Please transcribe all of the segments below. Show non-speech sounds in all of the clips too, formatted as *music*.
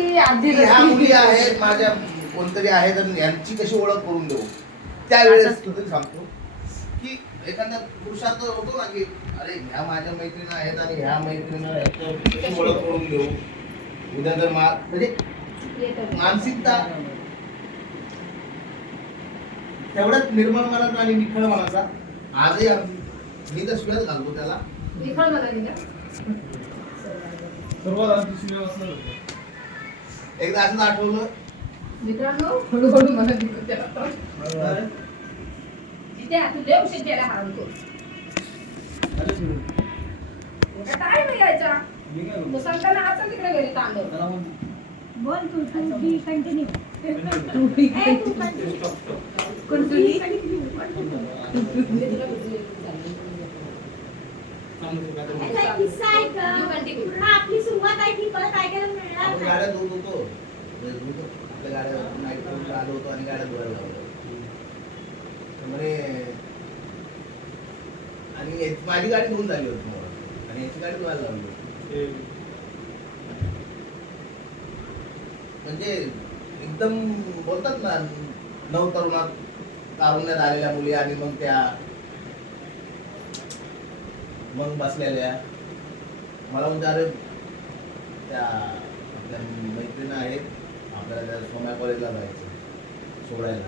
ती आधी की ह्या मुली आहेत माझ्या कोणतरी आहेत आणि यांची कशी ओळख करून देऊ? त्यावेळेस तू तरी सांगतो की एखाद्या पुरुषात होतो ना की अरे ह्या माझ्या मैत्रिणी आहेत आणि ह्या मैत्रिणी कशी ओळख करून देऊ? उद्या जर मा म्हणजे मानसिकता तेवढ्याच निर्मळ मनाचा आणि निखळ मनाचा. आजही आम- मी तर शिवाय घालतो त्याला. निखळ मला सर्वात आधी शिव्या वाचणार होत्या. एकदा असंच आठवलं. मित्रांनो हळूहळू मला दिलं त्याला तिथे तू लय उशीर केला. काय नाही? यायचा. तो? सांगताना आता तिकडे गेली तांदूळ. बोल तू तू बी कंटिन्यू Stop, stop. कंटिन्यू मी आपली सुरुवात आहे ती परत ऐकायला मिळणार गाड्या धुत होतो आपल्या गाड्या नाईट आलो होतो आणि गाड्या धुवायला आणि माझी गाडी धुवून झाली होती मला आणि याची गाडी धुवायला लावली होती. म्हणजे एकदम बोलतात ना नऊ तरुणात तारुण्यात आलेल्या मुली आणि मग त्या मग बसलेल्या. मला म्हणजे अरे त्या आपल्या मैत्रिणी आहेत. आपल्याला त्या सोम्या कॉलेजला जायचं सोडायला.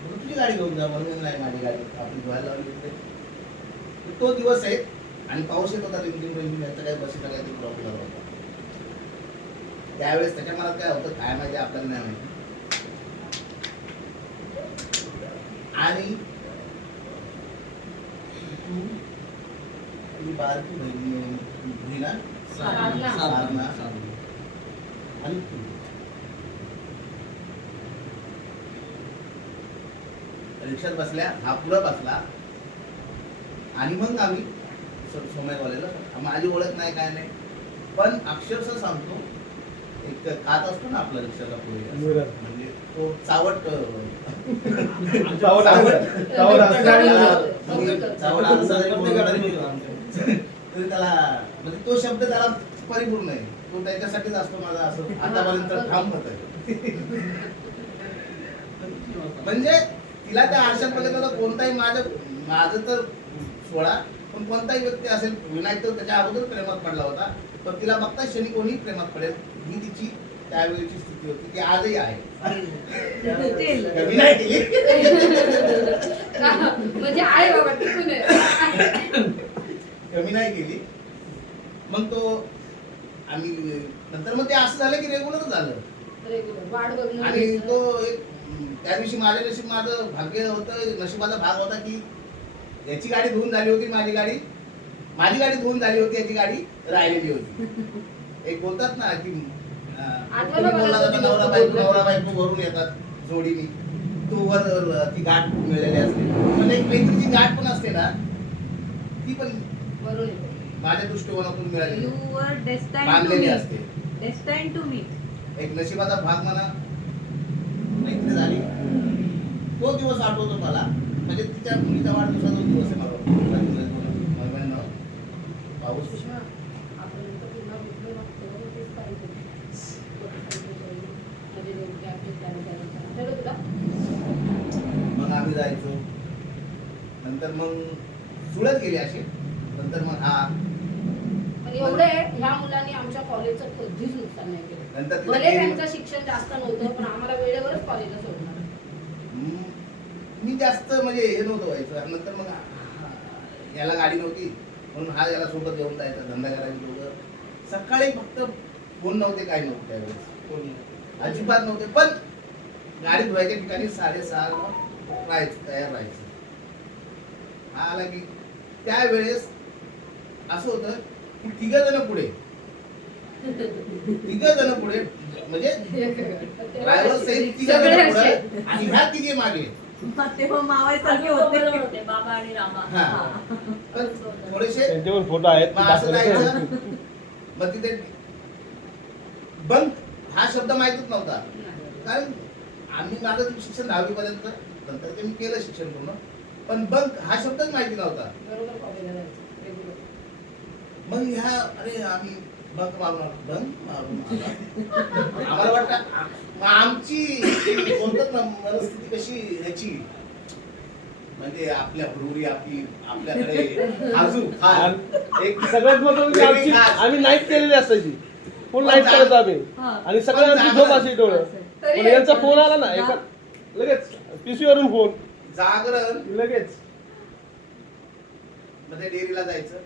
म्हणून तुझी गाडी घेऊन जा म्हणून नाही माझी गाडी. आपली धुवायला लावली तिथे. तो दिवस आहे आणि पाऊस येत होता रिमझिम रिमझिम याचा काही बसीचा काही प्रॉब्लेम झाला होता त्यावेळेस त्याच्या मनात काय होतं काय माहिती आपल्याला नाही माहिती. आणि तू तुझी बारकी बहिणी साधना. आणि रिक्षात बसल्या हा पुढं बसला. आणि मग आम्ही सोमय कॉलेजला माझी ओळख नाही काय नाही. पण अक्षरशः सांगतो एक कात असतो ना आपला रिक्षाचा पुढे. म्हणजे तो चावट चावट चावट. चावट त्याला म्हणजे तो शब्द त्याला परिपूर्ण आहे. तो त्याच्यासाठीच असतो माझा असं आतापर्यंत ठाम होत आहे. म्हणजे तिला त्या आरशात बघितलं तर कोणताही माझं माझं तर सोळा पण कोणताही व्यक्ती असेल विनायक तर त्याच्या अगोदर प्रेमात पडला होता. पण तिला बघता क्षणी कोणी प्रेमात पडेल. ही तिची त्यावेळीची स्थिती होती. ती आजही *laughs* म्हणजे बाबा आहे. कमी नाही केली मग तो आम्ही नंतर मग ते असं झालं की रेग्युलर झालं. बघणं आणि तो एक त्या दिवशी माझ्या नशीब माझं भाग्य होतं नशिबाचा भाग होता की याची गाडी धुवून झाली होती माझी गाडी. माझी गाडी धुवून झाली होती याची गाडी राहिलेली होती. एक बोलतात ना की नवरा बायको. नवरा बायको भरून येतात जोडीनी. तू वर वर ती गाठ मिळालेली असते. पण एक मैत्रीची गाठ पण असते ना ती पण वरून येते. माझ्या दृष्टिकोनातून were destined to बांधलेली meet. असते. Destined to meet. एक नशिबाचा भाग म्हणा. मैत्री झाली. तो दिवस आठवतो मला. म्हणजे तिच्या मुलीच्या वाढदिवसाचा दिवस आहे मला. पाऊस ते तुला? मग आम्ही जायचो. नंतर मग जुळत गेली अशी नंतर मग हा पण एवढं आहे, ह्या मुलांनी आमच्या कॉलेजचं केलं. भले त्यांचं शिक्षण जास्त नव्हतं पण आम्हाला वेळेवरच कॉलेजला सोडणार मी जास्त म्हणजे हे नव्हतं व्हायचं. नंतर मग याला गाडी नव्हती. म्हणून हा याला सोबत घेऊन जायचा धंदा करायचा दोघं सकाळी फक्त फोन नव्हते काय नव्हते त्यावेळेस. कोणी? अजिबात नव्हते. पण गाडी धुवायच्या ठिकाणी साडेसहा राहायचं तयार राहायचं. हा आला की त्यावेळेस असं होतं की तिघ जण पुढे. तिघ जण पुढे म्हणजे ड्रायव्हर सहित तिघ सगळे जण असे. पुढे आणि ह्या तिघे मागे. तेव्हा मावायसारखे होते. होते बाबा आणि रामा. हा. पण थोडेसे त्यांच्यावर फोटो आहेत मग असं जायचं मग तिथे बंक हा शब्द माहितच नव्हता. कारण आम्ही माझं शिक्षण दहावी पर्यंत नंतर ते मी केलं शिक्षण पूर्ण. पण बंक हा शब्दच माहिती नव्हता. बरोबर कॉलेजला जायचं रेग्युलर मग ह्या अरे आम्ही बंक मारून. बंक मारून. आम्हाला वाटतं आमची ना मनस्थिती कशी ह्याची म्हणजे आपल्या ब्रुरी आपली आपल्याकडे आजू खाल एक सगळ्यात महत्वाचं म्हणजे आमची आम्ही नाईट केलेली असायची. फुल नाईट करत आम्ही. आणि सगळ्यांची झोप असायची डोळं. पण यांचा फोन आला ना एका लगेच. पिशवी वरून फोन. जागरण. लगेच. मध्ये डेअरीला जायचं.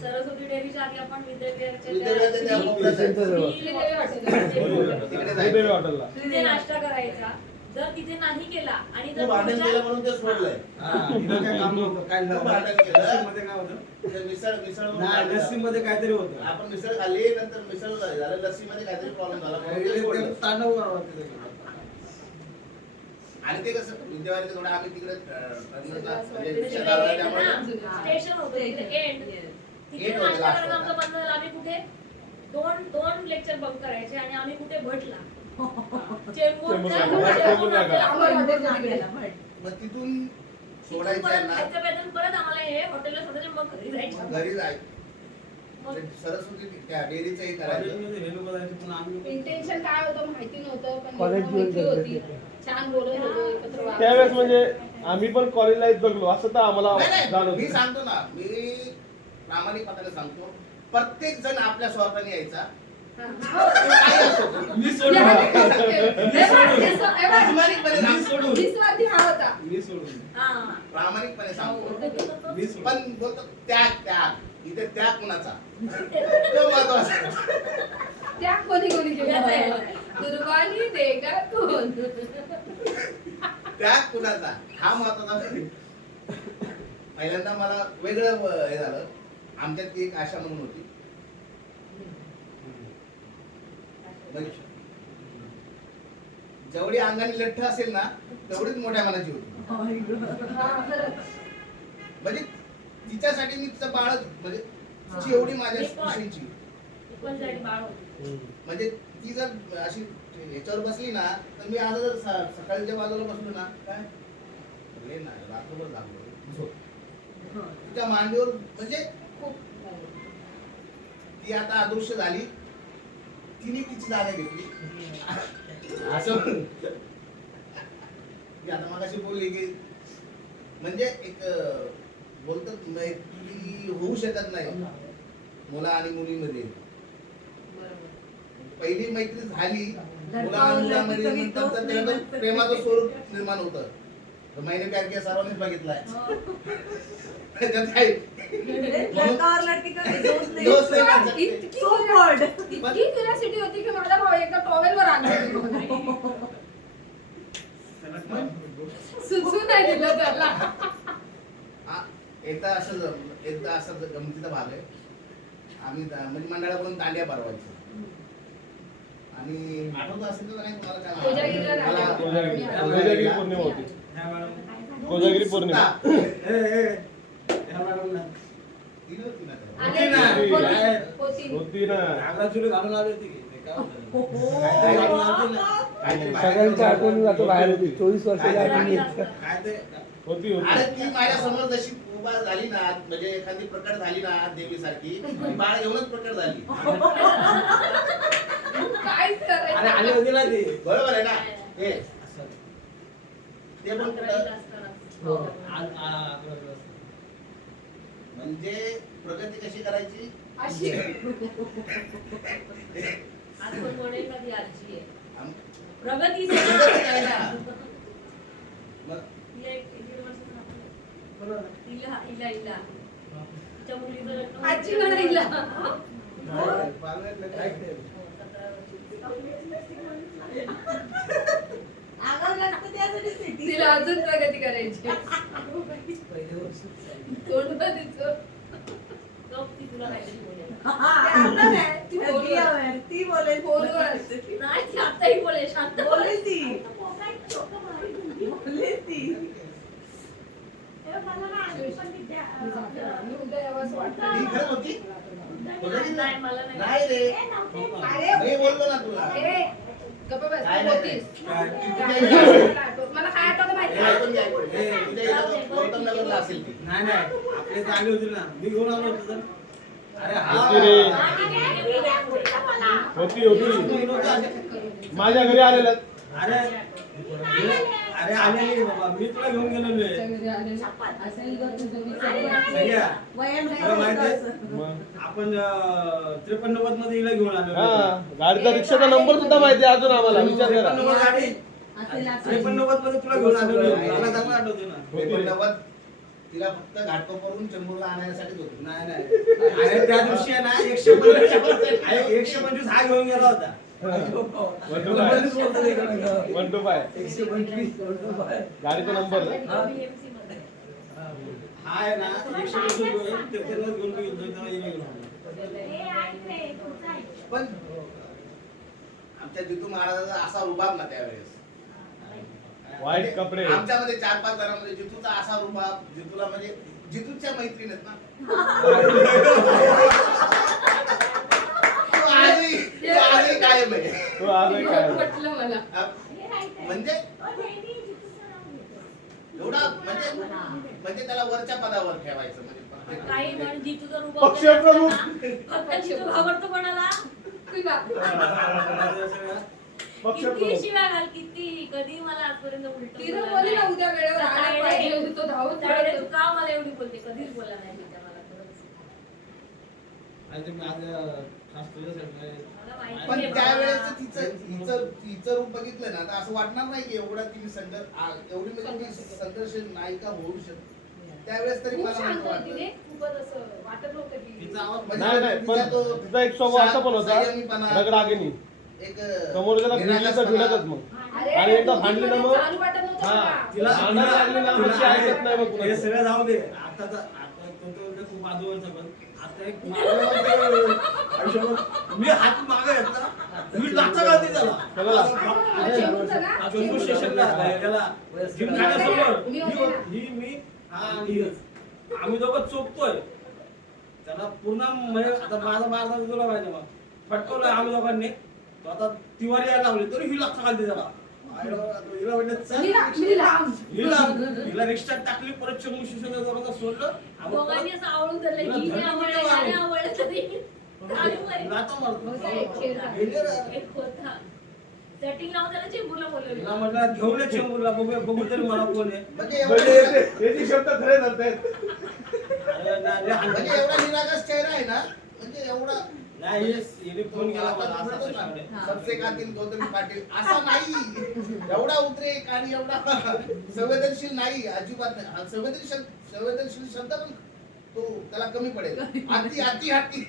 सरस्वती डेअरीच्या आधी आपण विद्यापीठाच्या तिथे नाश्ता करायचा. जर तिथे नाही केला आणि तू जर भांडण पुढच्या- केलं म्हणून ते सोडलंय. काय तू भांडण केलं. मध्ये काय होतं? ते मिसळ मिसळ लस्सी. मध्ये काहीतरी होतं. आपण मिसळ खाल्ली नंतर मिसळ झाली. झालं लस्सी मध्ये काहीतरी प्रॉब्लेम झाला. तांडव करावं आणि ते कसं विद्यार्थी थोडं आम्ही तिकडे म्हणजे स्टेशन होतं एंड आमचं. बंद झालं आम्ही कुठे दोन दोन लेक्चर बंक करायचे आणि आम्ही कुठे भटला. *laughs* मग तिथून सोडायचं परत आम्हाला हे हॉटेलला सोडायचं मग घरी जायचं. घरी जाय मग सरस्वती त्या डेअरीचंही करायचं. हे जायचे इंटेन्शन काय होतं माहिती नव्हतं पण होती. त्यावेळेस. म्हणजे आम्ही पण कॉलेज लाईफ जगलो असं तर आम्हाला जाणवत मी सांगतो ना मी प्रामाणिकपणाने सांगतो. प्रत्येक जण आपल्या स्वार्थाने यायचा. हा. मी तेव्हा ते कसं केलं? तेव्हा ते स- एवढा- प्रामाणिकपणे सांगतो. निस्वार्थी हा होता. मी सोडून. हा. प्रामाणिकपणे सांगतो. मी सोडून. पण बोलतो त्याग त्याग. इथे त्याग कुणाचा? तो महत्त्वाचा त्या कोणी कोणी केलं? देगा कोण त्याग कुणाचा? हा महत्त्वाचा पहिल्यांदा मला वेगळं हे झालं. आमच्यात ती एक आशा म्हणून होती. जेवढी अंगाने लठ्ठ असेल ना तेवढीच मोठ्या मनाची होती. हा. म्हणजे तिच्यासाठी मी तिचं बाळच म्हणजे तिची एवढी माझ्या म्हणजे ती जर अशी याच्यावर बसली ना तर मी आज जर सकाळच्या बाजूला बसलो ना काय? लय ना रात्रभर लागलो झोप. तिच्या मांडीवर म्हणजे खूप ती आता अदृश्य झाली. तिने तिची जागा घेतली. असं ती आता मगाशी बोलली की म्हणजे एक बोलतात ना, एक ती होऊ शकत नाही. मुला आणि मुलीमध्ये. पहिली मैत्री झाली. मुला तर. प्रेमाचं स्वरूप निर्माण होतं. तर मैंने प्यार किया सर्वांनीच बघितलाय त्याच्यात काही नहीं. *laughs* नहीं. इतकी So. इतकी क्युरियोसिटी होती की माझा भाऊ एकदा टॉवेलवर आला सुचू नाही दिलं त्याला. आ- एकदा असं एकदा असं ज- गमतीचा भाग आहे आम्ही दा- म्हणजे मंडळाकडून दांड्या भरवायचो आणि आठवत असेल तर नाही. कोजागिरी पौर्णिमा होती कोजागिरी पौर्णिमा सुद्धा. ए, ए, ह्या मॅडम ना दिली होती ना तेव्हा. होती. ना? *laughs* हो. काहीतरी बाहेर सगळ्यांच्या. आठवणी जातो बाहेर होती चोवीस वर्षाच्या आठवणी आहेत. काय ते होती अरे होती ती माझ्यासमोर जशी उभा झाली ना म्हणजे एखादी प्रकट झाली ना देवी सारखी बाळ घेऊनच प्रकट झाली *laughs* आली करायचं होती ना ती बरोबर आहे ना हे. ते पण. हो. आ- आ- अकरा दिवस. म्हणजे प्रगती कशी करायची अशी आज पण म्हणेल ती आजी आहे आम- प्रगती प्रगती आहे ना. मग तिला एक एक दीड वर्षाचं नातू आहे. बरोबर. हिला हिला तिच्या मुलीचं लग्न म्हणायला नाही, पालनातलं काय ते? तिला अजून प्रगती करायची. पहिले वर्ष. तोंड तिचं. ती बोलेल. नाही, बोलेल. आताही बोले शांत बोले ती नाही रे नाही. नाही आली होती ना. मी घेऊन आलो होतो तर. अरे होती रे. हा होती होती. माझ्या घरी आलेल्या अरे अरे आलेली बाबा मी तुला घेऊन गेलेलो आहे असेल गं तुझं विचार. सगळ्या वयम तुला माहिती आहे? आपण त्रेपन्नमध्ये हिला घेऊन आलो हा गाडीचा रिक्षाचा नंबर सुद्धा माहिती आहे अजून आम्हाला विचार करा त्रेपन्न गाडी त्रेपन्नमध्ये तुला घेऊन आलेलो आहे. मला चांगलं आठवते ना होती रे. नव्वद तिला फक्त घाटकोपरून चेंबूरला आणण्यासाठीच होती नाही नाही अरे त्या दिवशी आहे ना एकशे पंचवीस अरे, एकशे पंचवीस हा घेऊन गेला होता one two five one two five एकशे पंचवीस दोनशे बाय. गाडीचा नंबर. हा आहे ना एकशे. पण आमच्या जितू महाराजाचा असा रुबाब ना त्यावेळेस व्हाईट कपडे आमच्यामध्ये चार पाच जणांमध्ये जितूचा असा रुबाब जितूला म्हणजे जितूच्या मैत्रीण आहेत ना *laughs* तो आजही कायम आहे. तो आजही काय पटलं मला. म्हणजे? एवढा म्हणजे म्हणजे त्याला वरच्या पदावर ठेवायचं म्हणजे काही म्हण जितूचा रूप पक्षप्रमुख. फक्त जितू घाबरतो कोणाला? तुझी बाप. किती शिव्या घाल किती? कधी मला आजपर्यंत उलट तिनं बोलली ना उद्या वेळेवर आला पाहिजे तो धावून तू पळतो. का मला एवढी बोलते? कधीच बोला नाही तिच्या मला खरंच. आणि ते माझं पण त्यावेळेस. तिचं तिचं तिचं रूप बघितलं ना तर असं वाटणार नाही की एवढा तिने संघर्ष एवढी म्हणजे ती संघर्ष नायिका होऊ शकते त्यावेळेस तरी मला म्हणजे नाही नाही पण तिचा एक स्वभाव असा पण होता संयमीपणा, रगरागिनी एक समोरच्याला भिडली तर निरागसपणा. भिडतच मग अरे, आणि एकदा भांडली ना मग चालू वाटत नव्हतं हा. तिला भांडण लागली ना मग ती ऐकत नाही मग हे कुणाचं. सगळं जाऊ दे आता खूप आजूबाजूचा पण आता एक मी हात मागे मी लाचा घालते त्याला. त्याला? हा, चेंबूरचं ना? हा, चेंबूर स्टेशनला त्याला जिम खाण्यासमोर मी ही होते. ना. ही मी हा आणि ही. आम्ही दोघं चोपतोय. त्याला पूर्ण म्हणजे आता माझा मारता तुला माहिती मग. फटकवलं आम्ही दोघांनी. तो आता तिवारी यायला लावली तरी ही लाचा घालते त्याला. हिला रिक्षात टाकली परत चमू जोरात सोडलं. दोघांनी असं आवळून धरलं हिला ही धरून नाही आवडलं. याने आवडलं तरी सेटिंग लावून त्याला चेंबूरला हिला बोलवलं म्हटलं घेऊन ये चेंबूरला बघू बघू तरी मला कोण आहे. शब्द खरे धरतायत एवढा निरागस चेहरा आहे ना म्हणजे एवढा नाही हिने फोन केला मला आता असा बोलतो ना, प्रश्न आहे. सबसे कातील गौतमी पाटील? असा नाही. एवढा उद्रेक आणि एवढा संवेदनशील नाही अजिबात नाही. हा संवेदनशील संवेदनशील शब्द पण तो त्याला कमी पडेल. अति अति हाती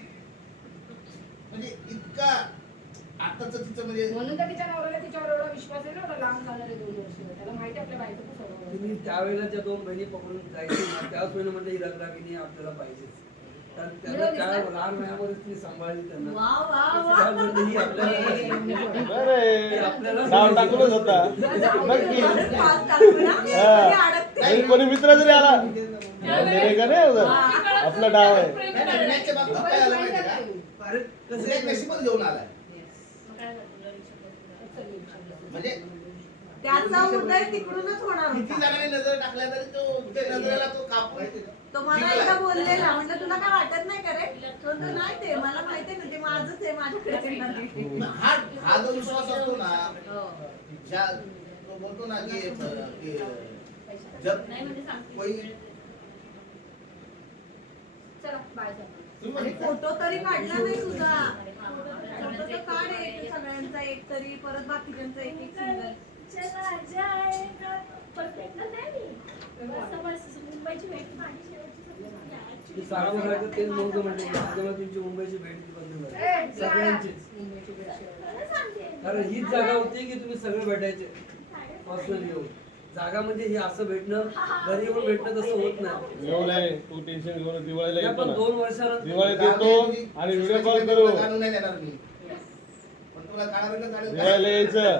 म्हणजे इतका आताच तिचं म्हणजे म्हणून तर तिच्या नवऱ्याला तिच्यावर एवढा विश्वास आहे ना एवढा लांब जाणार आहे दोन वर्ष. त्याला माहिती आहे आपल्या बायकोचं स्वभाव. तुम्ही त्यावेळेला ज्या दोन बहिणी पकडून जायचे ना त्याच वेळेला म्हणजे ही रगरागिनी आपल्याला पाहिजे कारण त्याला त्या लहान वयामध्ये तुम्ही सांभाळली त्यांना वा वा त्या वा ही आपल्याला अरे डाव टाकूनच होता नक्की पाच अडकते. कोणी मित्र जरी आला का नाही उधर? आपला डाव आहे नाही, माहिती का अरे म्हणजे त्याचा उदय तिकडूनच होणार किती होता जणांनी नजर टाकल्या तरी तो त्या नजरेला तो कापून तो मला एकदा बोललेला म्हणलं तुला काय वाटत नाही का रे तो म्हणतो, नाही ते मला माहिती आहे ना ते माझंच आहे माझ्याकडे *laughs* येणार आहे." हा हा जो विश्वास असतो ना हो. ज्या तो बोलतो ना की की जब नाही म्हणजे सांगते कोई- चला बाय चला. आणि फोटो तरी काढला नाही तुझा फोटो तर काढ एक सगळ्यांचा एक तरी परत बाकीच्यांचा एक एक सिंगल चला जाएगा परफेक्ट नाही मस्त मस्त. मुंबईची भेट माझी शेवटची ते सांगू सांगायचं तेच नव्हतं म्हणजे त्याच्यामुळे तुमची मुंबईची भेट ती बंद झाली सगळ्यांचीच. मुंबईची बेडशीट. कारण हीच जागा होती की तुम्ही सगळे भेटायचे. पर्सनली येऊन जागा म्हणजे हे असं भेटणं घरी येऊन भेटणं तसं होत नाही. नाही तू टेन्शन घेऊन दिवाळीला हे येतो पण दोन वर्षानं दिवाळीत येतो आणि व्हिडिओ कॉल करू. काढून नाही देणार मी. पण तुला काढायला का काढेल दिवाळीला यायचं.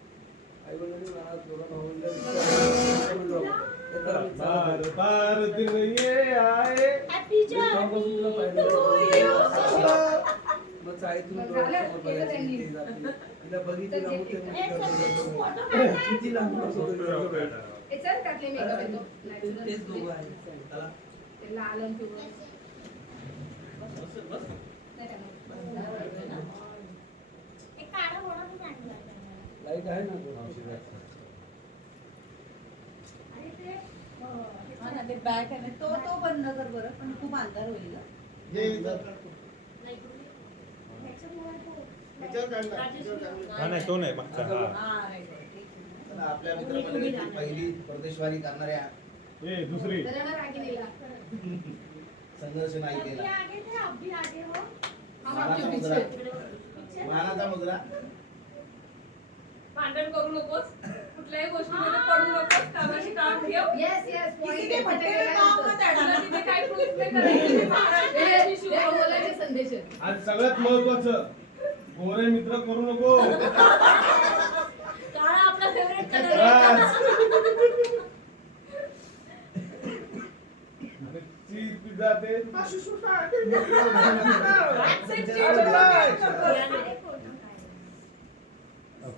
बार बार दिन ये आए मग चाळीतून तिला बघितलं किती लांब एक आहे ना हा ना ते खूप अंधार होईल. हं. हा नाही तो नाही मागचा आहे. आपल्या मित्रमंडळीची पहिली परदेशवारी करणाऱ्या दुसरी. संघर्ष नायिकेला मानाचा मुजरा. भांडण करू नकोस. कुठल्याही गोष्टीमध्ये पडू नकोस. कामाशी काम ठेव येस येस तिथे काही प्रूफ नाही संदेश आज सगळ्यात महत्वाचं गोरे मित्र करू नको. आपला फेवरेट कलर चीज पिझ्झा ते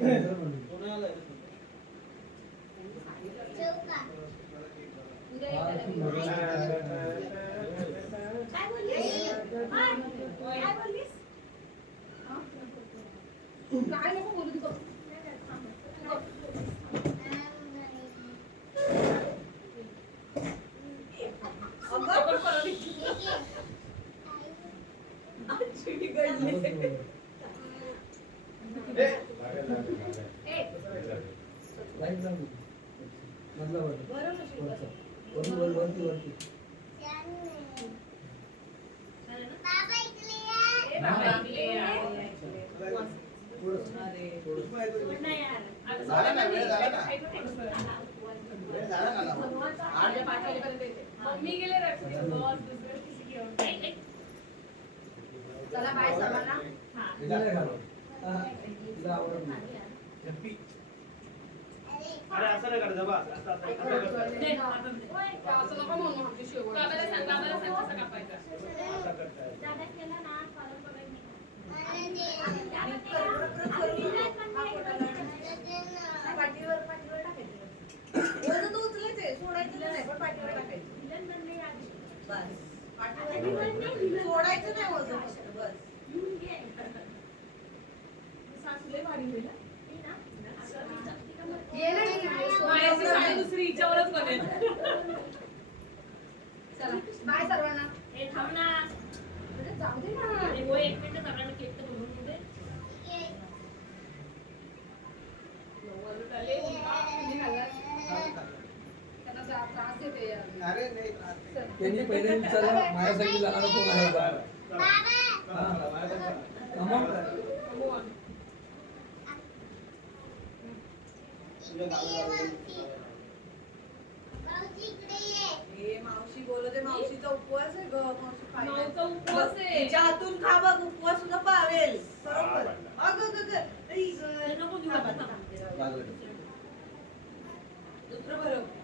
Gracias. *laughs* एक्झाम मधला चला बाय सर्वांना अरे असं नाही करायचं बा. असं असं असं करताय. त्यांनी पहिले विचारलं माझ्यासाठी जाणार कोण आहे मावशीचा उपवास आहे ग उपवास हातून उपवास पावेल दुसरं बरोबर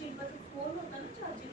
షీట్ వరకు ఫోన్ వద్దాను ఛార్జింగ్